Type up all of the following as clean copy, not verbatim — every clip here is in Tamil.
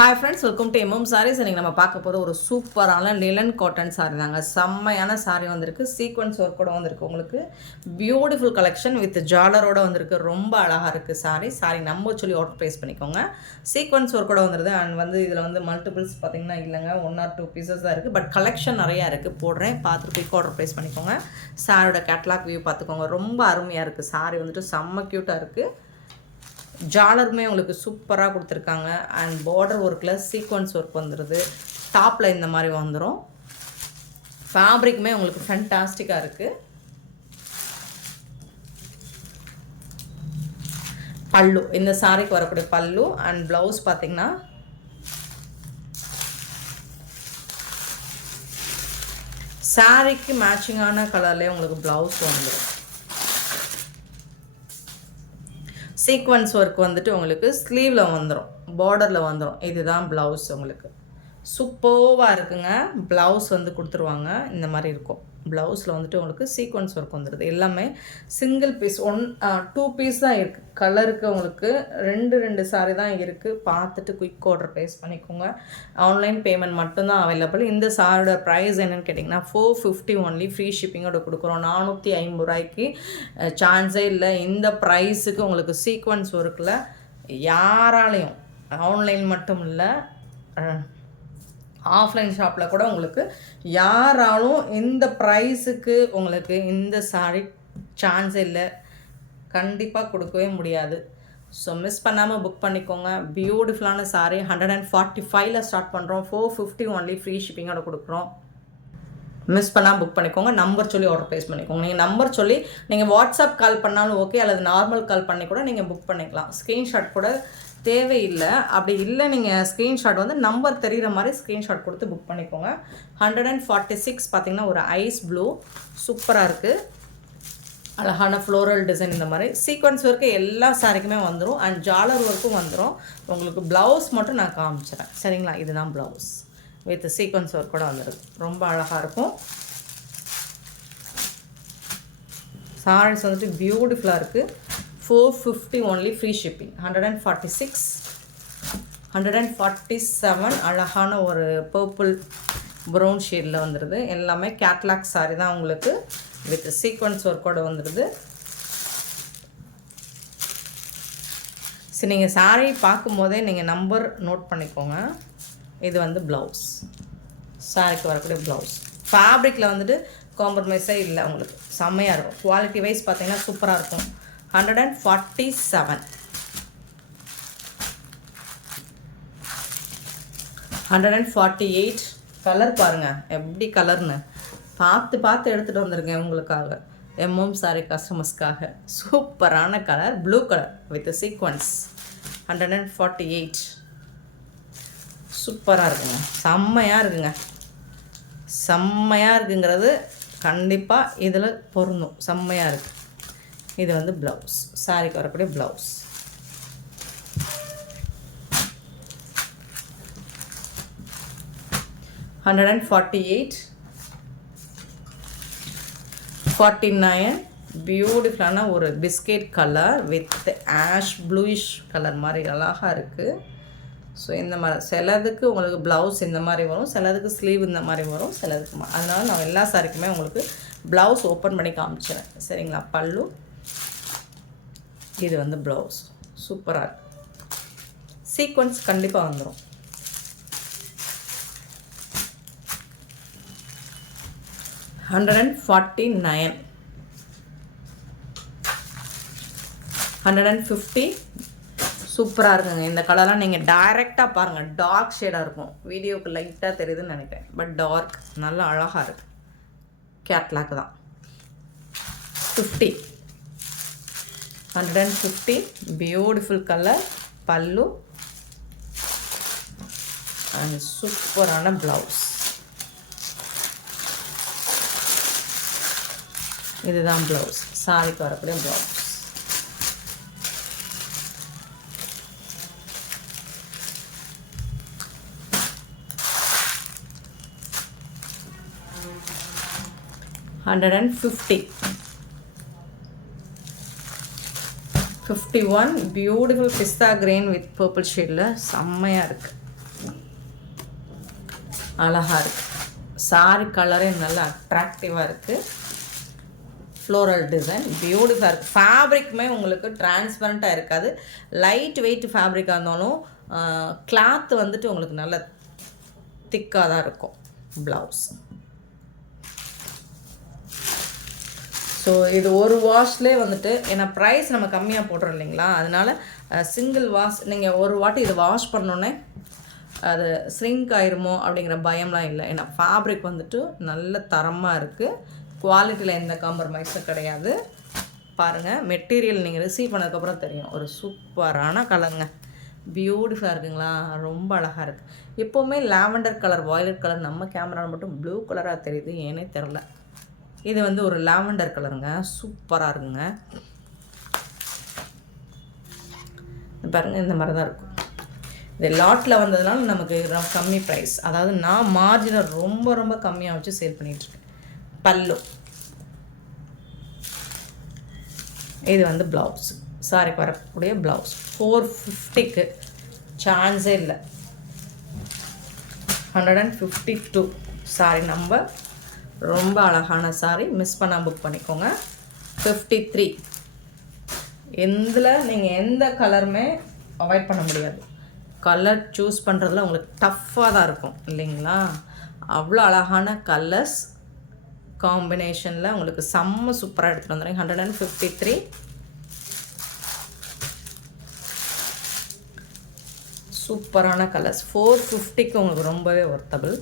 Hi friends, welcome to MM sarees. இன்றைக்கி நம்ம பார்க்க போகிற ஒரு சூப்பரான லிலன் காட்டன் சாரீ தாங்க. செம்மையான சாரீ வந்திருக்கு. சீக்வன்ஸ் ஒர்க்கோட வந்திருக்கு. உங்களுக்கு பியூட்டிஃபுல் கலெக்ஷன் வித் ஜாலரோட வந்திருக்கு. ரொம்ப அழகாக இருக்குது சாரீ நம்ம சொல்லி ஆர்டர் ப்ளேஸ் பண்ணிக்கோங்க. சீக்வன்ஸ் ஒர்க்கோட வந்துருது. அண்ட் வந்து இதில் வந்து மல்டிபிள்ஸ் பார்த்திங்கன்னா இல்லைங்க, 1 or 2 பீசஸ் தான் இருக்குது. பட் கலெக்ஷன் நிறையா இருக்குது. போடுறேன், பார்த்துட்டு குயிக் ஆர்டர் ப்ளேஸ் பண்ணிக்கோங்க. சாரியோட கேட்லாக் வியூ பார்த்துக்கோங்க. ரொம்ப அருமையாக இருக்குது. சாரீ வந்துட்டு செம்ம க்யூட்டாக இருக்குது. ஜாலருமே உங்களுக்கு சூப்பராக கொடுத்துருக்காங்க. அண்ட் பார்டர் ஒர்க்கில் சீக்வன்ஸ் ஒர்க் வந்துடுது. டாப்பில் இந்த மாதிரி வந்துடும். ஃபேப்ரிக்குமே உங்களுக்கு ஃபேண்டாஸ்டிக்காக இருக்குது. பல்லு, இந்த சாரிக்கு வரக்கூடிய பல்லு அண்ட் ப்ளவுஸ் பார்த்திங்கன்னா சாரிக்கு மேட்சிங்கான கலர்லேயே உங்களுக்கு ப்ளவுஸ் வந்துடும். சீக்வன்ஸ் ஒர்க் வந்துட்டு உங்களுக்கு ஸ்லீவில் வந்துடும், பார்டரில் வந்துடும். இதுதான் ப்ளவுஸ். உங்களுக்கு சூப்பராக இருக்குங்க. ப்ளவுஸ் வந்து கொடுத்துருவாங்க. இந்த மாதிரி இருக்கும். ப்ளவுஸில் வந்துட்டு உங்களுக்கு சீக்வன்ஸ் ஒர்க் வந்துடுது. எல்லாமே சிங்கிள் பீஸ் 2 பீஸ் தான் இருக்குது. கலருக்கு உங்களுக்கு 2 சாரி தான் இருக்குது. பார்த்துட்டு குயிக் ஆர்டர் ப்ளேஸ் பண்ணிக்கோங்க. ஆன்லைன் பேமெண்ட் மட்டும்தான் அவைலபிள். இந்த சாரியோட ப்ரைஸ் என்னென்னு கேட்டிங்கன்னா 450 ஒன்லி. ஃப்ரீ ஷிப்பிங்கோட கொடுக்குறோம். 450 ரூபாய்க்கு சான்ஸே இல்லை. இந்த ப்ரைஸுக்கு உங்களுக்கு சீக்வன்ஸ் ஒர்க்கில் யாராலையும், ஆன்லைன் மட்டும் இல்லை, ஆஃப்லைன் ஷாப்பில் கூட உங்களுக்கு யாராலும் இந்த ப்ரைஸுக்கு உங்களுக்கு இந்த சாரீ சான்ஸே இல்லை. கண்டிப்பாக கொடுக்கவே முடியாது. ஸோ மிஸ் பண்ணாமல் புக் பண்ணிக்கோங்க. பியூட்டிஃபுல்லான சாரீ 145ல் ஸ்டார்ட் பண்ணுறோம். 450 ஒன்லி. ஃப்ரீ ஷிப்பிங்கோட கொடுக்குறோம். மிஸ் பண்ணால் புக் பண்ணிக்கோங்க. நம்பர் சொல்லி ஆர்டர் ப்ளேஸ் பண்ணிக்கோங்க. நீங்கள் நம்பர் சொல்லி நீங்கள் வாட்ஸ்அப் கால் பண்ணாலும் ஓகே, அல்லது நார்மல் கால் பண்ணி கூட நீங்கள் புக் பண்ணிக்கலாம். ஸ்க்ரீன்ஷாட் கூட தேவையில்லை. அப்படி இல்லை, நீங்கள் ஸ்க்ரீன்ஷாட் வந்து நம்பர் தெரிகிற மாதிரி ஸ்க்ரீன்ஷாட் கொடுத்து புக் பண்ணிக்கோங்க. 146 பார்த்திங்கன்னா ஒரு ஐஸ் ப்ளூ சூப்பராக இருக்குது. அழகான ஃப்ளோரல் டிசைன். இந்த மாதிரி சீக்வன்ஸ் ஒர்க்கு எல்லா சாரிக்குமே வந்துடும். அண்ட் ஜாலர் ஒர்க்கும் வந்துடும். உங்களுக்கு ப்ளவுஸ் மட்டும் நான் காமிச்சிடறேன், சரிங்களா? இதுதான் ப்ளவுஸ் வித் சீக்வன்ஸ் ஒர்க் கூட வந்துடும். ரொம்ப அழகாக இருக்கும். சாரீஸ் வந்துட்டு பியூட்டிஃபுல்லாக இருக்குது. 450 ஒன்லி. Free shipping. 146, 147 அழகான ஒரு பர்பிள் ப்ரௌன் ஷேடில் வந்துடுது. எல்லாமே கேட்லாக் சாரி தான் உங்களுக்கு வித் சீக்வன்ஸ் ஒர்க்கோடு வந்துடுது. சரி, நீங்கள் சாரீ பார்க்கும்போதே நீங்கள் நம்பர் நோட் பண்ணிக்கோங்க. இது வந்து ப்ளவுஸ். சாரிக்கு வரக்கூடிய ப்ளவுஸ். ஃபேப்ரிக்கில் வந்துட்டு காம்ப்ரமைஸே இல்லை. உங்களுக்கு செம்மையாக இருக்கும். குவாலிட்டி வைஸ் பார்த்தீங்கன்னா சூப்பராக இருக்கும். 147, 148. கலர் பாருங்கள் எப்படி கலர்னு பார்த்து எடுத்துகிட்டு வந்திருக்கேன் உங்களுக்காக. எம்எம் சாரி கஸ்டமர்ஸ்க்காக சூப்பரான colour, blue colour with sequins. 148 சூப்பராக இருக்குங்க. செம்மையாக இருக்குங்க. செம்மையாக இருக்குங்கிறது கண்டிப்பாக இதில் பொருந்தும். செம்மையாக இருக்குது. இது வந்து ப்ளவுஸ். சாரிக்கு வரக்கூடிய ப்ளவுஸ். $148, 49. பியூட்டிஃபுல்லான ஒரு biscuit colour with ash bluish colour மாதிரி அழகாக இருக்குது. ஸோ இந்த மாதிரி சிலதுக்கு உங்களுக்கு ப்ளவுஸ் இந்த மாதிரி வரும், சிலதுக்கு ஸ்லீவ் இந்த மாதிரி வரும், சிலதுக்கு அதனால் நான் எல்லா சாரிக்குமே உங்களுக்கு ப்ளவுஸ் ஓப்பன் பண்ணி காமிச்சிடுறேன், சரிங்களா? பல்லு, இது வந்து ப்ளவுஸ். சூப்பராக இருக்குது. சீக்வன்ஸ் கண்டிப்பாக வந்துடும். $149, 150. சூப்பராக இருக்குங்க. இந்த கலர்லாம் நீங்கள் டைரெக்டாக பாருங்கள். டார்க் ஷேடாக இருக்கும். வீடியோவுக்கு லைட்டாக தெரியுதுன்னு நினைக்கிறேன், பட் டார்க் நல்லா அழகாக இருக்குது. கேட்லாக் தான். 50, 150. பியூட்டிஃபுல் கலர், பல்லு அண்ட் சூப்பரான ப்ளவுஸ். இதுதான் ப்ளவுஸ். சாரிக்கு வரக்கூடிய ப்ளவுஸ். $150, 51 பியூட்டிஃபுல் பிஸ்தா கிரீன் வித் பர்பிள் ஷேடில் செம்மையாக இருக்குது. அழகாக இருக்குது. சாரி கலரே நல்லா அட்ராக்டிவாக இருக்குது. ஃப்ளோரல் டிசைன் பியூட்டிஃபுல்லாக இருக்குது. ஃபேப்ரிக்குமே உங்களுக்கு டிரான்ஸ்பரண்ட்டாக இருக்காது. லைட் வெயிட் ஃபேப்ரிக்காக இருந்தாலும் கிளாத் வந்துட்டு உங்களுக்கு நல்ல திக்காக தான் இருக்கும். ப்ளவுஸ் ஸோ இது ஒரு வாஷ்லேயே வந்துட்டு, ஏன்னா ப்ரைஸ் நம்ம கம்மியாக போடுறோம் இல்லைங்களா, அதனால் சிங்கிள் வாஷ் நீங்கள் ஒரு வாட்டி இதை வாஷ் பண்ணோன்னே அது ஸ்ரிங்க் ஆயிருமோ அப்படிங்கிற பயம்லாம் இல்லை. ஏன்னா ஃபேப்ரிக் வந்துட்டு நல்ல தரமாக இருக்குது. குவாலிட்டியில் எந்த காம்ப்ரமைஸும் கிடையாது. பாருங்கள், மெட்டீரியல் நீங்கள் ரிசீவ் பண்ணதுக்கப்புறம் தெரியும். ஒரு சூப்பரான கலருங்க, பியூட்டிஃபுல்லாக இருக்குங்களா, ரொம்ப அழகாக இருக்குது. எப்போவுமே லாவெண்டர் கலர், வாய்லட் கலர் நம்ம கேமராவில் மட்டும் ப்ளூ கலராக தெரியுது, ஏனே தெரில. இது வந்து ஒரு லாவெண்டர் கலருங்க, சூப்பராக இருக்குங்க. பாருங்கள், இந்த மாதிரி தான் இருக்கும். இது லாட்டில் வந்ததுனால நமக்கு கம்மி ப்ரைஸ். அதாவது நான் மார்ஜினை ரொம்ப ரொம்ப கம்மியாக வச்சு சேல் பண்ணிகிட்ருக்கேன். பல்லு இது வந்து ப்ளவுஸ், சாரிக்கு வரக்கூடிய ப்ளவுஸ் 450க்கு சான்ஸே இல்லை. 152 சாரி நம்பர். ரொம்ப அழகான சாரி, மிஸ் பண்ணால் புக் பண்ணிக்கோங்க. 53 இதில் நீங்கள் எந்த கலருமே அவாய்ட் பண்ண முடியாது. கலர் சூஸ் பண்ணுறதுல உங்களுக்கு டஃப்பாக தான் இருக்கும் இல்லைங்களா. அவ்வளோ அழகான கலர்ஸ் காம்பினேஷனில் உங்களுக்கு செம்ம சூப்பராக எடுத்துகிட்டு வந்துடுங்க. 153 சூப்பரான கலர்ஸ். 450க்கு உங்களுக்கு ரொம்பவே ஒர்த்தபிள்.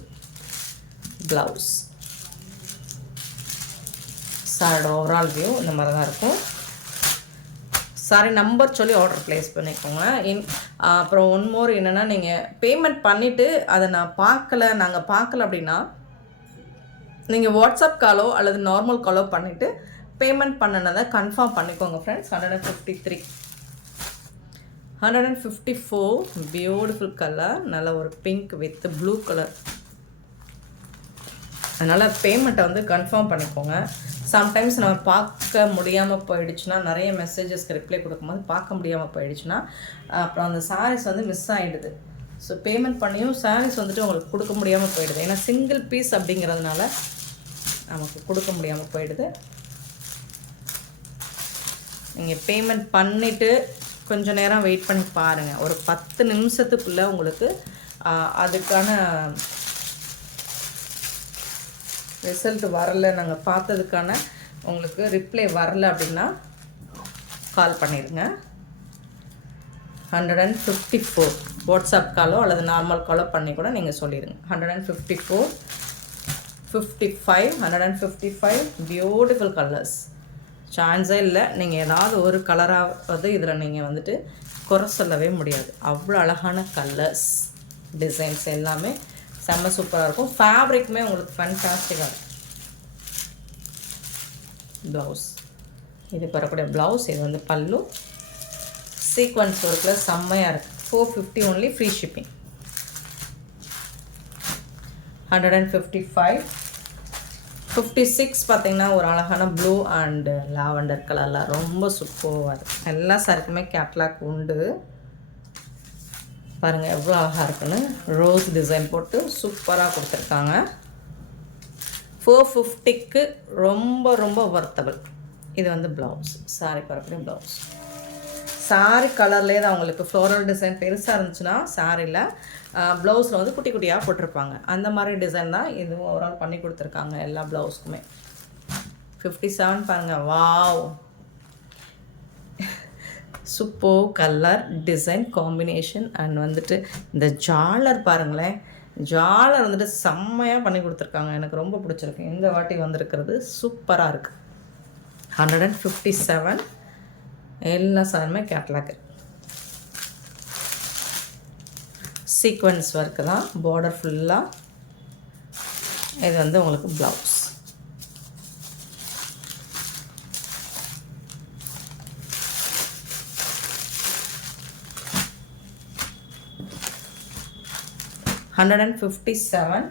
ப்ளவுஸ் சாரோட ஓவரால் வியூ இந்த மாதிரி தான் இருக்கும். சாரி நம்பர் சொல்லி ஆர்டர் ப்ளேஸ் பண்ணிக்கோங்க. அப்புறம் ஒன் மோர் என்னென்னா, நீங்கள் பேமெண்ட் பண்ணிவிட்டு அதை நாங்கள் பார்க்கல அப்படின்னா நீங்கள் வாட்ஸ்அப் காலோ அல்லது நார்மல் காலோ பண்ணிவிட்டு பேமெண்ட் பண்ணினதை கன்ஃபார்ம் பண்ணிக்கோங்க ஃப்ரெண்ட்ஸ். 153 154 பியூட்டிஃபுல் கலர், நல்ல ஒரு பிங்க் வித் ப்ளூ கலர். அதனால் பேமெண்ட்டை வந்து கன்ஃபார்ம் பண்ணிக்கோங்க. சம்டைம்ஸ் நம்ம பார்க்க முடியாமல் போயிடுச்சுன்னா, நிறைய மெசேஜஸ்க்கு ரிப்ளை கொடுக்கும்போது பார்க்க முடியாமல் போயிடுச்சுன்னா அப்புறம் அந்த சாரீஸ் வந்து மிஸ் ஆகிடுது. ஸோ பேமெண்ட் பண்ணியும் சாரீஸ் வந்துட்டு உங்களுக்கு கொடுக்க முடியாமல் போயிடுது. ஏன்னா சிங்கிள் பீஸ் அப்படிங்கிறதுனால நமக்கு கொடுக்க முடியாமல் போயிடுது. நீங்கள் பேமெண்ட் பண்ணிவிட்டு கொஞ்சம் நேரம் வெயிட் பண்ணி பாருங்கள். ஒரு 10 நிமிஷத்துக்குள்ளே உங்களுக்கு அதுக்கான ரிசல்ட் வரல, நாங்கள் பார்த்ததுக்கான உங்களுக்கு ரிப்ளை வரல அப்படின்னா கால் பண்ணிடுங்க. 154 வாட்ஸ்அப் காலோ அல்லது நார்மல் காலோ பண்ணி கூட நீங்கள் சொல்லிடுங்க. 154 55 155 பியூட்டிஃபுல் கலர்ஸ், சான்ஸே இல்லை. நீங்கள் ஏதாவது ஒரு கலராவது இதில் நீங்கள் வந்துட்டு குறை சொல்லவே முடியாது. அவ்வளோ அழகான கலர்ஸ், டிசைன்ஸ் எல்லாமே செம்ம சூப்பராக இருக்கும். ஃபேப்ரிக்குமே உங்களுக்கு ஃபேன்டாஸ்டிக்காக இருக்கும். ப்ளவுஸ் இதுக்கு வரக்கூடிய ப்ளவுஸ். இது வந்து பல்லு, சீக்வன்ஸ் ஒர்க்கில் செம்மையாக இருக்குது. 450 ஒன்லி, ஃப்ரீ ஷிப்பிங். 155 56 பார்த்திங்கன்னா ஒரு அழகான ப்ளூ அண்டு லாவெண்டர் கலரில் ரொம்ப சூப்பராக இருக்குது. எல்லா சாரிக்குமே கேட்லாக் உண்டு. பாருங்கள் எவ்வளோ அழகாக இருக்குன்னு. ரோஸ் டிசைன் போட்டு சூப்பராக கொடுத்துருக்காங்க. 450க்கு ரொம்ப ரொம்ப வர்த்தபிள். இது வந்து ப்ளவுஸ், சாரி பரப்புடைய ப்ளவுஸ். சாரி கலர்லேயே தான் உங்களுக்கு ஃப்ளோரல் டிசைன் பெருசாக இருந்துச்சுன்னா சாரியில், ப்ளவுஸில் வந்து குட்டி குட்டியாக போட்டிருப்பாங்க. அந்த மாதிரி டிசைன் தான் இது ஓவரால் பண்ணி கொடுத்துருக்காங்க எல்லா ப்ளவுஸுக்குமே. 57 பாருங்கள், wow, super colour design combination. And வந்துட்டு இந்த ஜாலர் பாருங்களேன், ஜாலர் வந்துட்டு செம்மையாக பண்ணி கொடுத்துருக்காங்க. எனக்கு ரொம்ப பிடிச்சிருக்கு. இந்த வாட்டி வந்திருக்கிறது சூப்பராக இருக்குது. 157 எல்லா சாருமே கேட்லாக். சீக்வன்ஸ் ஒர்க்கு தான், பார்டர் ஃபுல்லாக. இது வந்து உங்களுக்கு ப்ளவுஸ். $157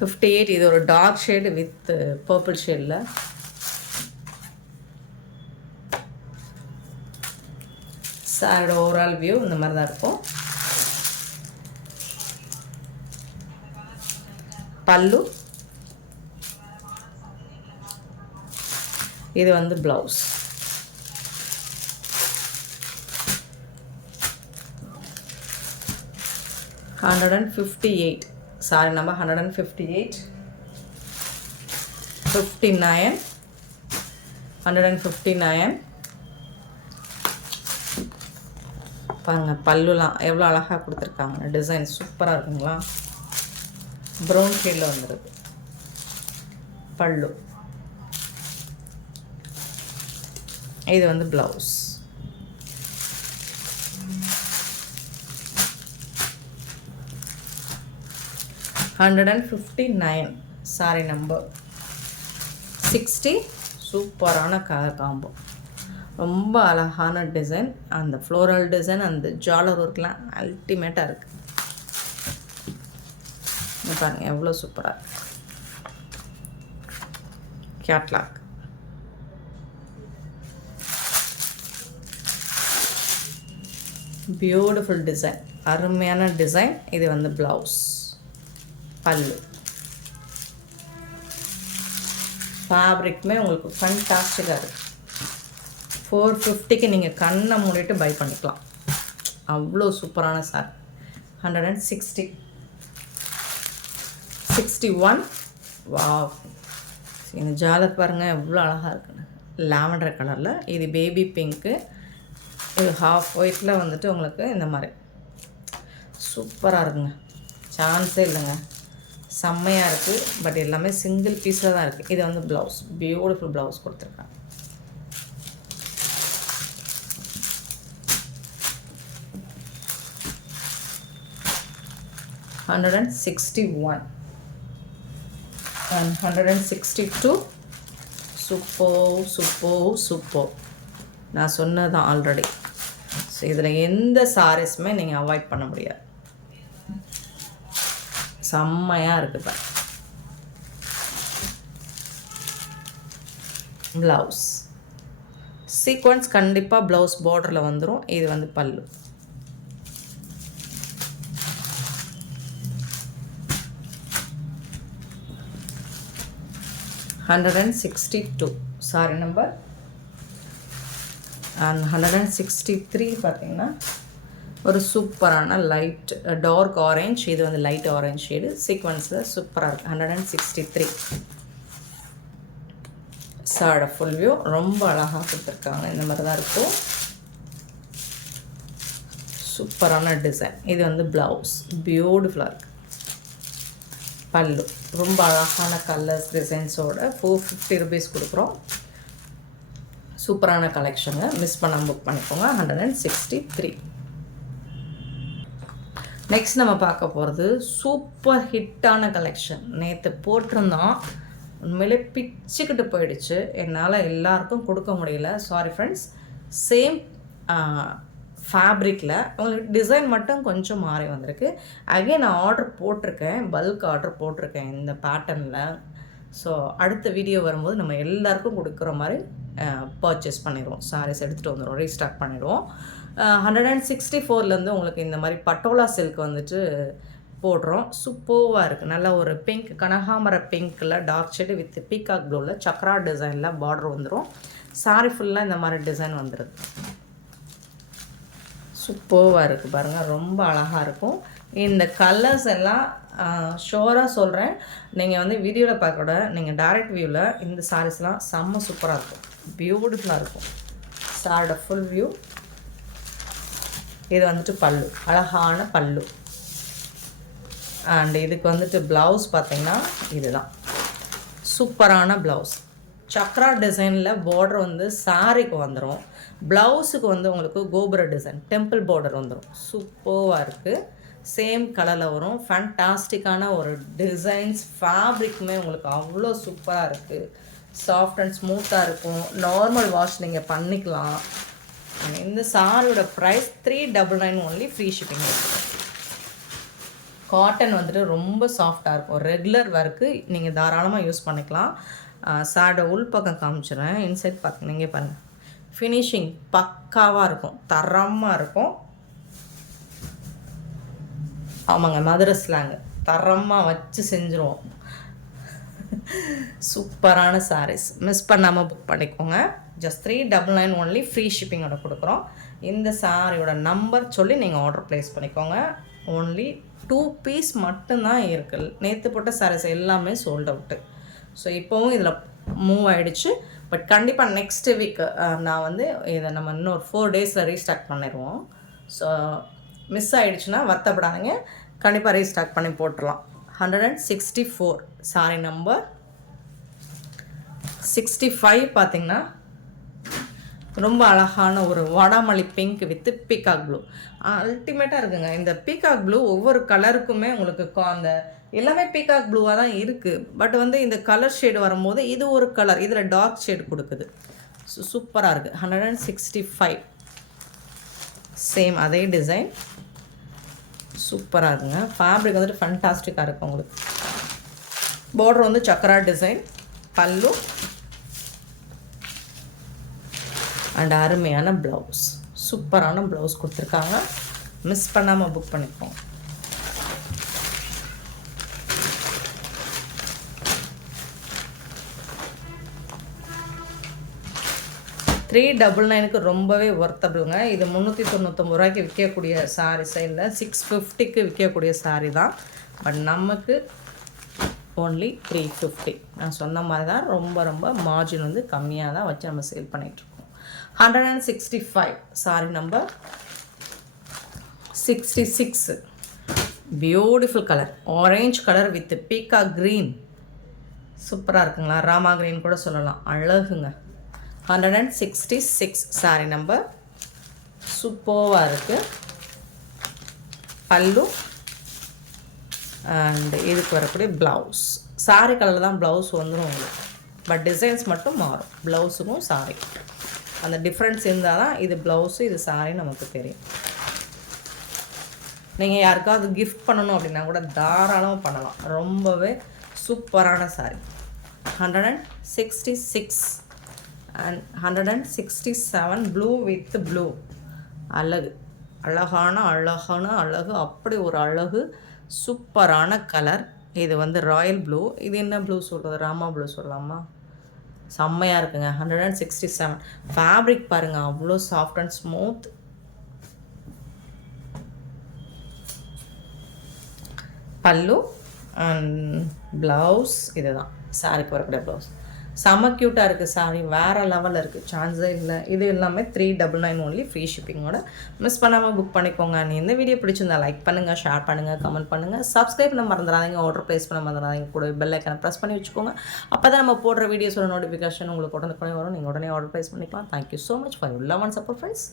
58 இது ஒரு டார்க் ஷேடு வித் பர்பிள் ஷேடில். சாரோட ஓவரால் வியூ இந்த மாதிரி தான் இருக்கும். பல்லு. இது வந்து ப்ளவுஸ். $158. Sorry number 158, 59, 159. பாருங்கள் பல்லுலாம் எவ்வளோ அழகாக கொடுத்துருக்காங்க. டிசைன் சூப்பராக இருக்குங்களா? ப்ரௌன் ஷேடில் வந்துடுது பல்லு. இது வந்து ப்ளவுஸ். $159. Sorry number 60. சூப்பரான கலர் காம்போ. ரொம்ப அழகான டிசைன். அந்த ஃப்ளோரல் டிசைன், அந்த ஜாலர் ஒர்க்லாம் அல்டிமேட்டாக இருக்குது. பாருங்கள் எவ்வளோ சூப்பராக இருக்குது. கேட்லாக். பியூட்டிஃபுல் டிசைன், அருமையான டிசைன். இது வந்து ப்ளவுஸ், பல்லு. ஃபேப்ரிக்குமே உங்களுக்கு ஃபண்டாஸ்டிக்காக இருக்குது. 450க்கு நீங்கள் கண்ணை மூடிட்டு பை பண்ணிக்கலாம். அவ்வளோ சூப்பரான சாரி. 160, 61. வாவ், இந்த ஜாலர் பாருங்கள் எவ்வளோ அழகாக இருக்குன்னு. லாவெண்டர் கலரில். இது பேபி பிங்க்கு. இது ஹாஃப் ஒயிட்டில் வந்துட்டு உங்களுக்கு இந்த மாதிரி சூப்பராக இருக்குங்க. சான்ஸே இல்லைங்க, செம்மையாக இருக்குது. பட் எல்லாமே சிங்கிள் பீஸில் தான் இருக்குது. இது வந்து ப்ளவுஸ், பியூட்டிஃபுல் ப்ளவுஸ் கொடுத்துருக்காங்க. $161 and 162. சூப்பர். நான் சொன்னதான் ஆல்ரெடி. ஸோ இதில் எந்த சாரீஸுமே நீங்கள் அவாய்ட் பண்ண முடியாது. செம்மையாக இருக்குது. ப்ளவுஸ் சீக்வன்ஸ் கண்டிப்பாக ப்ளவுஸ் பார்டரில் வந்துடும். இது வந்து பல்லு. $162. Sorry number. அண்ட் 163 பார்த்தீங்கன்னா ஒரு சூப்பரான லைட் டார்க் ஆரஞ்ச். இது வந்து லைட் ஆரஞ்ச் ஷேடு. சீக்வன்ஸில் சூப்பராக இருக்குது. 163. சாட ஃபுல் வியூ ரொம்ப அழகாக கொடுத்துருக்காங்க. இந்த மாதிரி தான் இருக்கும். சூப்பரான டிசைன். இது வந்து ப்ளவுஸ், பியூட்டிஃபுல்லாக இருக்குது. பல்லு ரொம்ப அழகான கலர்ஸ் டிசைன்ஸோட 450 rupees கொடுக்குறோம். சூப்பரான கலெக்ஷனுங்க, மிஸ் பண்ணாமல் புக் பண்ணிக்கோங்க. 163. நெக்ஸ்ட் நம்ம பார்க்க போகிறது சூப்பர் ஹிட்டான கலெக்ஷன். நேற்று போட்டிருந்தோம், உண்மையிலே பிச்சுக்கிட்டு போயிடுச்சு. என்னால் எல்லாருக்கும் கொடுக்க முடியல, சாரி ஃப்ரெண்ட்ஸ். சேம் ஃபேப்ரிக்கில் உங்களுக்கு டிசைன் மட்டும் கொஞ்சம் மாறி வந்திருக்கு. அகைன் நான் ஆர்டர் போட்டிருக்கேன், பல்க் ஆர்டர் போட்டிருக்கேன் இந்த பேட்டர்னில். ஸோ அடுத்த வீடியோ வரும்போது நம்ம எல்லாருக்கும் கொடுக்குற மாதிரி பர்ச்சேஸ் பண்ணிடுவோம். சாரீஸ் எடுத்துகிட்டு வந்துடுவோம், ரீஸ்டாக் பண்ணிவிடுவோம். 164லேருந்து உங்களுக்கு இந்த மாதிரி பட்டோலா சில்க் வந்துட்டு போடுறோம். சூப்பராக இருக்குது. நல்ல ஒரு பிங்க், கனகாமர பிங்க்கில் டார்க் ஷேடு வித் பீகாக் ப்ளூவில் சக்ரா டிசைனில் பார்டர் வந்துடும். சாரி ஃபுல்லாக இந்த மாதிரி டிசைன் வந்துடுது. சூப்பராக இருக்குது பாருங்கள், ரொம்ப அழகாக இருக்கும். இந்த கலர்ஸ் எல்லாம் ஷோராக சொல்கிறேன். நீங்கள் வந்து வீடியோவில் பார்க்க கூட நீங்கள் டைரக்ட் வியூவில் இந்த சாரீஸ்லாம் செம்ம சூப்பராக இருக்கும், பியூட்டிஃபுல்லாக இருக்கும். சாரோட ஃபுல் வியூ. இது வந்துட்டு பல்லு, அழகான பல்லு. அண்ட் இதுக்கு வந்துட்டு ப்ளவுஸ் பார்த்திங்கன்னா இதுதான் சூப்பரான ப்ளவுஸ். சக்ரா டிசைனில் பார்டர் வந்து சாரிக்கு வந்துடும். ப்ளவுஸுக்கு வந்து உங்களுக்கு கோபுர டிசைன் டெம்பிள் பார்டர் வந்துடும். சூப்பராக இருக்குது. சேம் கலரில் வரும். ஃபேண்டாஸ்டிக்கான ஒரு டிசைன்ஸ். ஃபேப்ரிக்குமே உங்களுக்கு அவ்வளோ சூப்பராக இருக்குது. சாஃப்ட் அண்ட் ஸ்மூத்தாக இருக்கும். நார்மல் வாஷ் நீங்கள் பண்ணிக்கலாம். இந்த சாரியோட ப்ரைஸ் 399 ஒன்லி. ஃப்ரீ ஷிப்பிங் இருக்குது. காட்டன் வந்துட்டு ரொம்ப சாஃப்டாக இருக்கும். ரெகுலர் ஒர்க்கு நீங்கள் தாராளமாக யூஸ் பண்ணிக்கலாம். சாரோட உள் பக்கம் காமிச்சிடுறேன். இன்சைட் பார்க்க நீங்கள் பாருங்கள், ஃபினிஷிங் பக்காவாக இருக்கும், தரமாக இருக்கும். ஆமாங்க, மதுரை ஸ்லாங்கு, தரமாக வச்சு செஞ்சுருவோம். சூப்பரான சாரீஸ் மிஸ் பண்ணாமல் புக் பண்ணிக்கோங்க. ஜஸ்ட் 399 ஒன்லி, ஃப்ரீ ஷிப்பிங்கோட கொடுக்குறோம். இந்த சாரியோட நம்பர் சொல்லி நீங்கள் ஆர்டர் ப்ளேஸ் பண்ணிக்கோங்க. ஓன்லி 2 பீஸ் மட்டும்தான் இருக்குது. நேற்று போட்ட சாரீஸ் எல்லாமே சோல்ட் அவுட்டு. ஸோ இப்போவும் இதில் மூவ் ஆகிடுச்சு. பட் கண்டிப்பாக நெக்ஸ்ட் வீக் நான் வந்து இதை நம்ம இன்னொரு 4 டேஸில் ரீஸ்டார்ட் பண்ணிடுவோம். ஸோ மிஸ் ஆகிடுச்சுன்னா வருத்தப்படாதீங்க, கண்டிப்பாக ரீஸ்டார்ட் பண்ணி போட்டுடலாம். 164 சாரி நம்பர் 65 பார்த்திங்கன்னா ரொம்ப அழகான ஒரு வாடாமல்லி பிங்க் வித் பீகாக் ப்ளூ. அல்டிமேட்டாக இருக்குங்க. இந்த பீகாக் ப்ளூ ஒவ்வொரு கலருக்குமே உங்களுக்கு அந்த எல்லாமே பீகாக் ப்ளூவாக தான் இருக்குது. பட் வந்து இந்த கலர் ஷேடு வரும்போது இது ஒரு கலர், இதில் டார்க் ஷேடு கொடுக்குது. சூப்பராக இருக்குது. 165 சேம் அதே டிசைன், சூப்பராக இருக்குங்க. ஃபேப்ரிக் வந்துட்டு ஃபண்டாஸ்டிக்காக இருக்குது உங்களுக்கு. பார்டர் வந்து சக்கரா டிசைன், பல்லு அண்ட் அருமையான ப்ளவுஸ், சூப்பரான ப்ளவுஸ் கொடுத்துருக்காங்க. மிஸ் பண்ணாமல் புக் பண்ணிப்போம். $399 ரொம்பவே ஒர்த்தபிளுங்க. இது 399 ரூபாய்க்கு விற்கக்கூடிய சாரீ சைடில் 650க்கு விற்கக்கூடிய சாரீ தான். பட் நமக்கு ஓன்லி 350. நான் சொன்ன மாதிரி தான் ரொம்ப ரொம்ப மார்ஜின் வந்து கம்மியாக தான் வச்சு நம்ம சேல் பண்ணிகிட்ருக்கோம். 165 sari number 66 beautiful colour, orange colour with பீக்கா க்ரீன். சூப்பராக இருக்குங்களா? ராமா க்ரீன் கூட சொல்லலாம், அழகுங்க. 166 சாரி நம்பர், சூப்பராக இருக்குது. பல்லு அண்ட் இதுக்கு வரக்கூடிய ப்ளவுஸ், சாரி கலரில் தான் ப்ளவுஸ் வந்துடும் உங்களுக்கு. பட் டிசைன்ஸ் மட்டும் மாறும். ப்ளவுஸுக்கும் சாரி அந்த டிஃப்ரென்ஸ் இருந்தால் தான் இது ப்ளவுஸு இது சாரி நமக்கு தெரியும். நீங்கள் யாருக்காவது கிஃப்ட் பண்ணணும் அப்படின்னா கூட தாராளமாக பண்ணலாம். ரொம்பவே சூப்பரான sorry. 166 and 167 blue with blue. அழகு, அழகான அழகான அழகு, அப்படி ஒரு அழகு, சூப்பரான கலர். இது வந்து ராயல் ப்ளூ. இது என்ன ப்ளூ சொல்கிறது? ராமா ப்ளூ சொல்லலாமா? செம்மையாக இருக்குங்க. 167 ஃபேப்ரிக் பாருங்கள், அவ்வளோ சாஃப்ட் அண்ட் ஸ்மூத். பல்லு அண்ட் ப்ளவுஸ் இதுதான் சாரிக்கு வரக்கூடிய ப்ளவுஸ். செம்ம க்யூட்டாக இருக்குது சாரி, வேறு லெவலில் இருக்குது, சான்ஸே இல்லை. இது எல்லாமே 399 ஒன்லி, ஃப்ரீ ஷிப்பிங்கோட. மிஸ் பண்ணாமல் புக் பண்ணிக்கோங்க. நீ இந்த வீடியோ பிடிச்சிருந்தா லைக் பண்ணுங்கள், ஷேர் பண்ணுங்கள், கமெண்ட் பண்ணுங்கள், சப்ஸ்கிரைப் பண்ண மறந்துடாதீங்க, ஆர்டர் ப்ளேஸ் பண்ண மறந்துடாதீங்க, கூட பெல் ஐக்கானை ப்ரெஸ் பண்ணி வச்சுக்கோங்க. அப்போ தான் நம்ம போடுற வீடியோஸோட நோட்டிஃபிகேஷன் உங்களுக்கு உடனே வரும். நீங்கள் உடனே ஆர்டர் ப்ளேஸ் பண்ணிக்கலாம். Thank you so much for your love and support friends.